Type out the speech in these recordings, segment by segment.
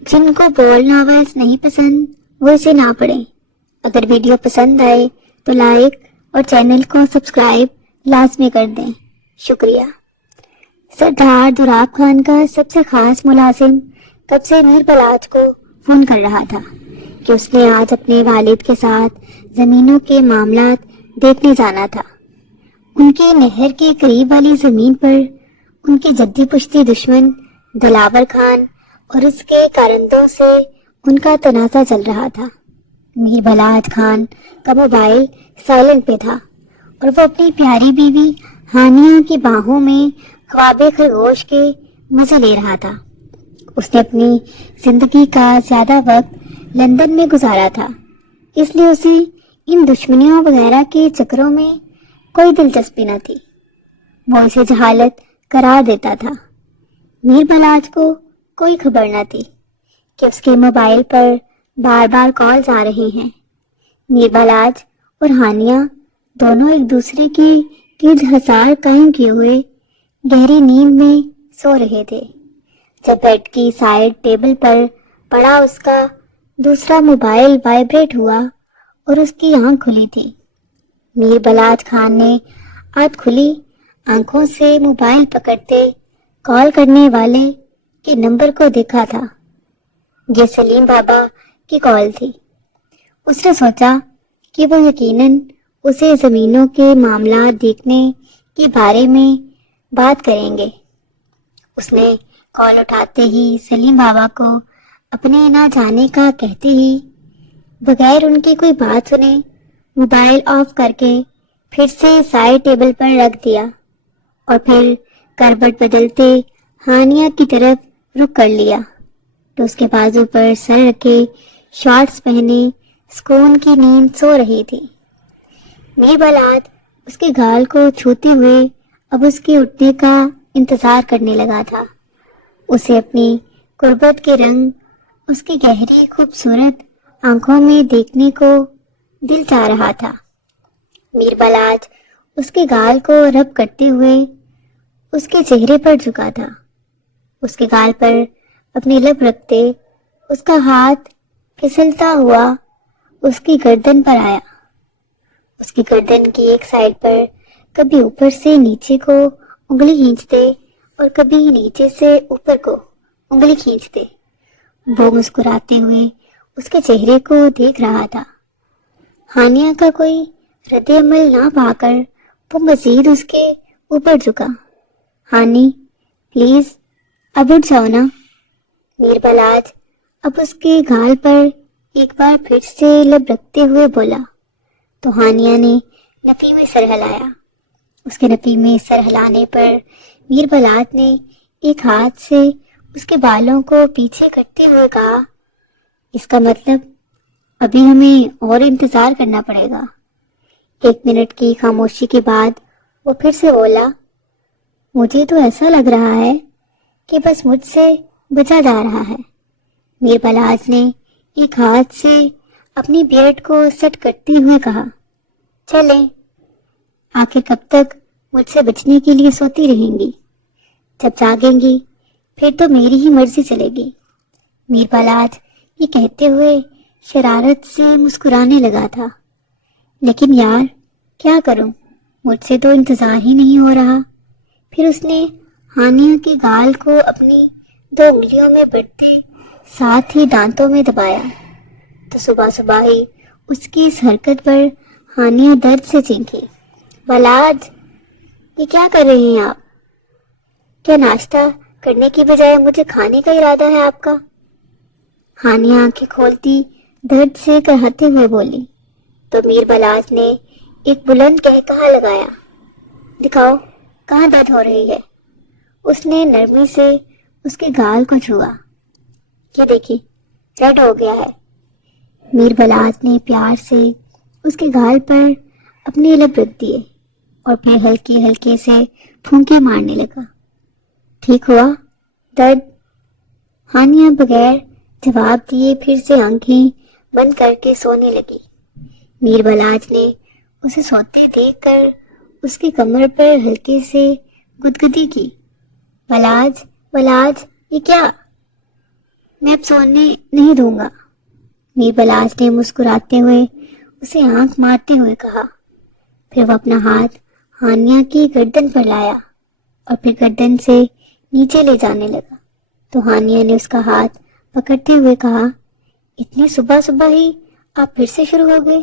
جن کو بول ناولز نہیں پسند وہ اسے نہ پڑھیں۔ اگر ویڈیو پسند آئے تو لائک اور چینل کو سبسکرائب لازمی کر دیں۔ شکریہ۔ سردار دوراب خان کا سب سے خاص ملازم کب سے میر بلاج کو فون کر رہا تھا کہ اس نے آج اپنے والد کے ساتھ زمینوں کے معاملات دیکھنے جانا تھا۔ ان کے نہر کے قریب والی زمین پر ان کے جدی پشتی دشمن دلاور خان اور اس کے کارندوں سے ان کا تنازع چل رہا تھا۔ میر بلاج خان کا موبائل سائلنٹ پہ تھا اور وہ اپنی پیاری بیوی ہانیہ کی باہوں میں خواب خرگوش کے مزے لے رہا تھا۔ اس نے اپنی زندگی کا زیادہ وقت لندن میں گزارا تھا، اس لیے اسے ان دشمنیوں وغیرہ کے چکروں میں کوئی دلچسپی نہ تھی۔ وہ اسے جہالت قرار دیتا تھا۔ میر بلاج کو کوئی خبر نہ تھی کہ اس کے موبائل پر بار بار کالز آ رہے ہیں۔ میر بلاج اور ہانیہ دونوں ایک دوسرے کے گرد حصار قائم کیے ہوئے گہری نیند میں سو رہے تھے جب بیڈ کی سائیڈ ٹیبل پر پڑا اس کا دوسرا موبائل وائبریٹ ہوا اور اس کی آنکھ کھلی تھی۔ میر بلاج خان نے آنکھ کھلی آنکھوں سے موبائل پکڑتے کال کرنے والے کے نمبر کو دیکھا تھا۔ یہ سلیم بابا کی کال تھی۔ اس نے سوچا کہ وہ یقیناً اسے زمینوں کے معاملات دیکھنے کے بارے میں بات کریں گے۔ اس نے کال اٹھاتے ہی سلیم بابا کو اپنے نہ جانے کا کہتے ہی بغیر ان کی کوئی بات سنے موبائل آف کر کے پھر سے سائیڈ ٹیبل پر رکھ دیا اور پھر کروٹ بدلتے ہانیہ کی طرف رخ کر لیا تو اس کے بازو پر سر رکھے شارٹس پہنے سکون کی نیند سو رہی تھی۔ میر بلاج اس کے گال کو چھوتے ہوئے اب اس کے اٹھنے کا انتظار کرنے لگا تھا۔ اسے اپنی قربت کے رنگ اس کی گہری خوبصورت آنکھوں میں دیکھنے کو دل چاہ رہا تھا۔ میر بلاج اس کے گال کو رب کرتے ہوئے اس کے چہرے پر جھکا تھا۔ اس کے گال پر اپنی لب رکھتے اس کا ہاتھ پھسلتا ہوا اس کی گردن پر آیا۔ اس کی گردن کی ایک سائیڈ پر کبھی اوپر سے نیچے کو انگلی کھینچتے اور کبھی نیچے سے اوپر کو انگلی کھینچتے۔ وہ مسکراتے ہوئے اس کے چہرے کو دیکھ رہا تھا۔ ہانیہ کا کوئی رد عمل نہ پا کر وہ مزید اس کے اوپر جھکا۔ ہانی پلیز اب اٹھ جاؤ نا۔ میر بلاج اب اس کے گال پر ایک بار پھر سے لب رکھتے ہوئے بولا تو ہانیہ نے نفی میں سر ہلایا۔ اس کے نفی میں سر ہلانے پر میر بلاج نے ایک ہاتھ سے اس کے بالوں کو پیچھے کرتے ہوئے کہا، اس کا مطلب ابھی ہمیں اور انتظار کرنا پڑے گا۔ 1 منٹ کی خاموشی کے بعد وہ پھر سے بولا، مجھے تو ایسا لگ رہا ہے کہ بس مجھ سے بچا جا رہا ہے۔ میر بلاج نے ایک ہاتھ سے اپنی بیئرڈ کو سیٹ کرتے ہوئے کہا، چلیں، آخر کب تک مجھ سے بچنے کے لیے سوتی رہیں گی؟ جب جاگیں گی پھر تو میری ہی مرضی چلے گی۔ میر بلاج یہ کہتے ہوئے شرارت سے مسکرانے لگا تھا، لیکن یار کیا کروں، مجھ سے تو انتظار ہی نہیں ہو رہا۔ پھر اس نے ہانیہ کے گال کو اپنی 2 انگلیوں میں بڑھتے ساتھ ہی دانتوں میں دبایا تو صبح صبح ہی اس کی اس حرکت پر ہانیہ درد سے چینکی۔ بلاج یہ کیا کر رہے ہیں آپ؟ کیا ناشتہ کرنے کی بجائے مجھے کھانے کا ارادہ ہے آپ کا؟ ہانیہ آنکھیں کھولتی درد سے کراہتے ہوئے بولی تو میر بلاج نے ایک بلند قہقہا لگایا۔ دکھاؤ کہاں درد ہو رہی ہے؟ اس نے نرمی سے اس کے گال کو چھوا۔ یہ دیکھیں ریڈ ہو گیا ہے۔ میر بلاج نے پیار سے اس کے گال پر اپنے لب رکھ دیے اور پھر ہلکے ہلکے سے پھونکے مارنے لگا۔ ٹھیک ہوا درد؟ ہانیہ بغیر جواب دیے پھر سے آنکھیں بند کر کے سونے لگی۔ میر بلاج نے اسے سوتے دیکھ کر اس کی کمر پر ہلکے سے گدگدی کی۔ بلاج بلاج یہ کیا؟ میں اب سونے نہیں دوں گا، میر بلاج نے مسکراتے ہوئے اسے آنکھ مارتے ہوئے کہا۔ پھر وہ اپنا ہاتھ ہانیہ کی گردن پر لایا اور پھر گردن سے نیچے لے جانے لگا تو ہانیہ نے اس کا ہاتھ پکڑتے ہوئے کہا، اتنی صبح صبح ہی آپ پھر سے شروع ہو گئے؟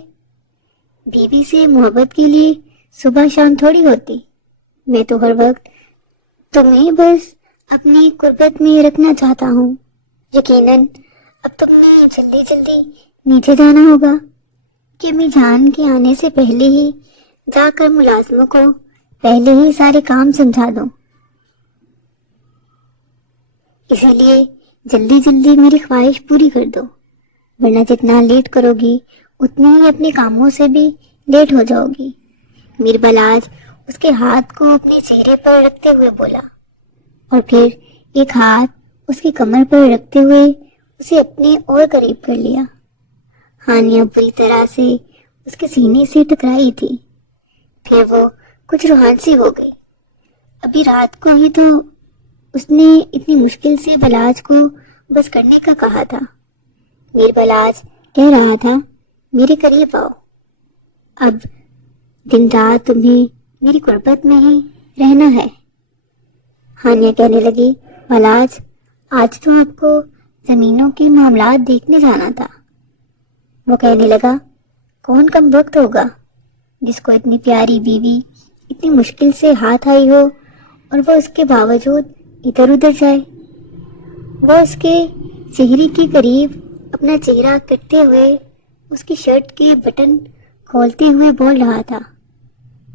بیوی سے محبت کے لیے صبح شام تھوڑی ہوتی، میں تو ہر وقت تمہیں بس اپنی قربت میں رکھنا چاہتا ہوں۔ یقیناً اب تم نے جلدی جلدی نیچے جانا ہوگا کہ امی جان کے آنے سے پہلے ہی جا کر ملازموں کو پہلے ہی سارے کام سمجھا دو، اسی لیے جلدی جلدی میری خواہش پوری کر دو، ورنہ جتنا لیٹ کرو گی اتنے ہی اپنے کاموں سے بھی لیٹ ہو جاؤ گی۔ میر بلاج اس کے ہاتھ کو اپنے چہرے پر رکھتے ہوئے بولا اور پھر ایک ہاتھ اس کی کمر پر رکھتے ہوئے اسے اپنے اور قریب کر لیا۔ ہانیہ بری طرح سے اس کے سینے سے ٹکرائی تھی، پھر وہ کچھ روحان سی ہو گئی۔ ابھی رات کو ہی تو اس نے اتنی مشکل سے بلاج کو بس کرنے کا کہا تھا۔ میر بلاج کہہ رہا تھا، میرے قریب آؤ، اب دن رات تمہیں میری قربت میں ہی رہنا ہے۔ ہانیہ کہنے لگی، بلاج آج تو آپ کو زمینوں کے معاملات دیکھنے جانا تھا۔ وہ کہنے لگا، کون کم وقت ہوگا جس کو اتنی پیاری بیوی اتنی مشکل سے ہاتھ آئی ہو اور وہ اس کے باوجود ادھر ادھر جائے۔ وہ اس کے چہرے کے قریب اپنا چہرہ کرتے ہوئے اس کی شرٹ کے بٹن کھولتے ہوئے بول رہا تھا۔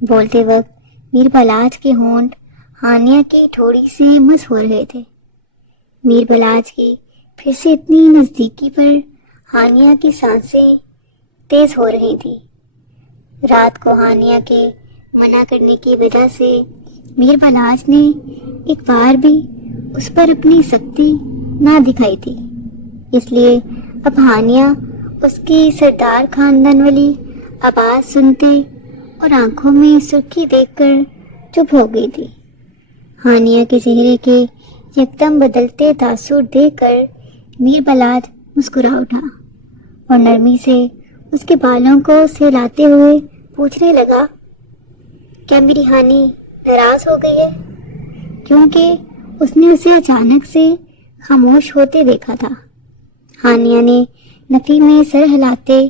بولتے وقت میر بلاج کے ہونٹ ہانیہ کی ٹھوڑی سے مس ہو رہے تھے۔ میر بلاج کی پھر سے اتنی نزدیکی پر ہانیہ کی سانسیں تیز ہو رہی تھی۔ رات کو ہانیہ کے منع کرنے کی وجہ سے میر بلاج نے ایک بار بھی اس پر اپنی سختی نہ دکھائی تھی، اس لیے اب ہانیہ اس کی سردار خاندان والی آواز سنتے اور آنکھوں میں سرخی دیکھ کر چپ ہو گئی تھی۔ ہانیہ کے چہرے کے یکدم بدلتے تاثر دیکھ کر میر بلاج مسکرا اٹھا اور نرمی سے اس کے بالوں کو سہلاتے ہوئے پوچھنے لگا، کیا میری ہانی ناراض ہو گئی ہے؟ کیونکہ اس نے اسے اچانک سے خاموش ہوتے دیکھا تھا۔ ہانیہ نے نفی میں سر ہلاتے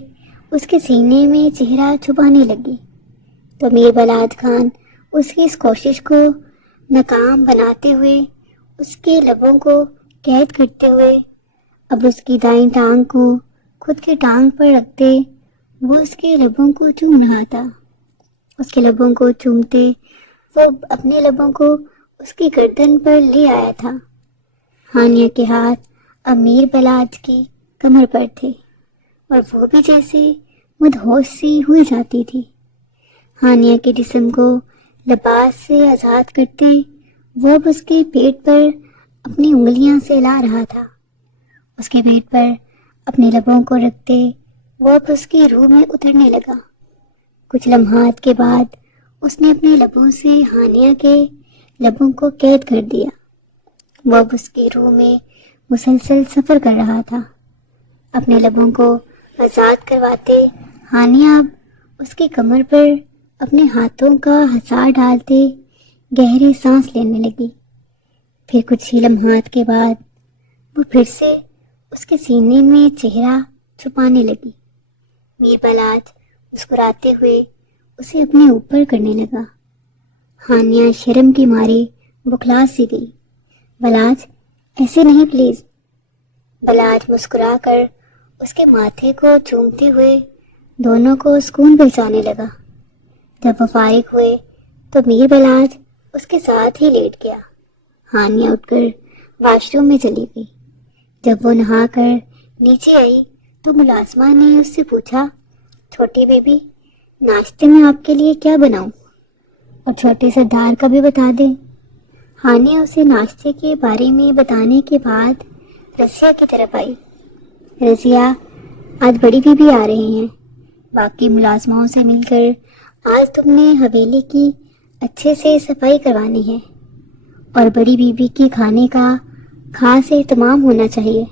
اس کے سینے میں چہرہ چھپانے لگی تو میر بلاج خان اس کی اس کوشش کو ناکام بناتے ہوئے اس کے لبوں کو قید کرتے ہوئے اب اس کی دائیں ٹانگ کو خود کی ٹانگ پر رکھتے وہ اس کے لبوں کو چوم رہا تھا۔ اس کے لبوں کو چومتے وہ اپنے لبوں کو اس کی گردن پر لے آیا تھا۔ ہانیہ کے ہاتھ اب میر بلاج کی کمر پر تھے اور وہ بھی جیسے مدہوش سی ہوئی جاتی تھی۔ ہانیہ کے جسم کو لباس سے آزاد کرتے وہ اب اس کے پیٹ پر اپنی انگلیاں سے لا رہا تھا۔ اس کے پیٹ پر اپنے لبوں کو رکھتے وہ اب اس کی روح میں اترنے لگا۔ کچھ لمحات کے بعد اس نے اپنے لبوں سے ہانیہ کے لبوں کو قید کر دیا۔ وہ اب اس کی روح میں مسلسل سفر کر رہا تھا۔ اپنے لبوں کو آزاد کرواتے ہانیہ اب اس کی کمر پر اپنے ہاتھوں کا حصار ڈالتے گہری سانس لینے لگی۔ پھر کچھ ہی لمحات کے بعد وہ پھر سے اس کے سینے میں چہرہ چھپانے لگی۔ میر بلاج مسکراتے ہوئے اسے اپنے اوپر کرنے لگا۔ ہانیہ شرم کی ماری بکھلا سی گئی۔ بلاج ایسے نہیں پلیز۔ بلاج مسکرا کر اس کے ماتھے کو چومتے ہوئے دونوں کو سکون پہنچانے لگا۔ جب وہ فارغ ہوئے تو میر بلاج اس کے ساتھ ہی لیٹ گیا۔ ہانیہ اٹھ کر واش روم میں چلی گئی۔ جب وہ نہا کر نیچے آئی تو ملازمہ نے اس سے پوچھا، چھوٹی بیبی ناشتے میں آپ کے لیے کیا بناؤں اور چھوٹے سردار کا بھی بتا دیں۔ ہانیہ اسے ناشتے کے بارے میں بتانے کے بعد رضیہ کی طرف آئی۔ رضیہ آج بڑی بیبی آ رہے ہیں، باقی ملازموں سے مل کر آج تم نے حویلی کی اچھے سے صفائی کروانی ہے اور بڑی بیبی کے کھانے کا خاص اہتمام ہونا چاہیے۔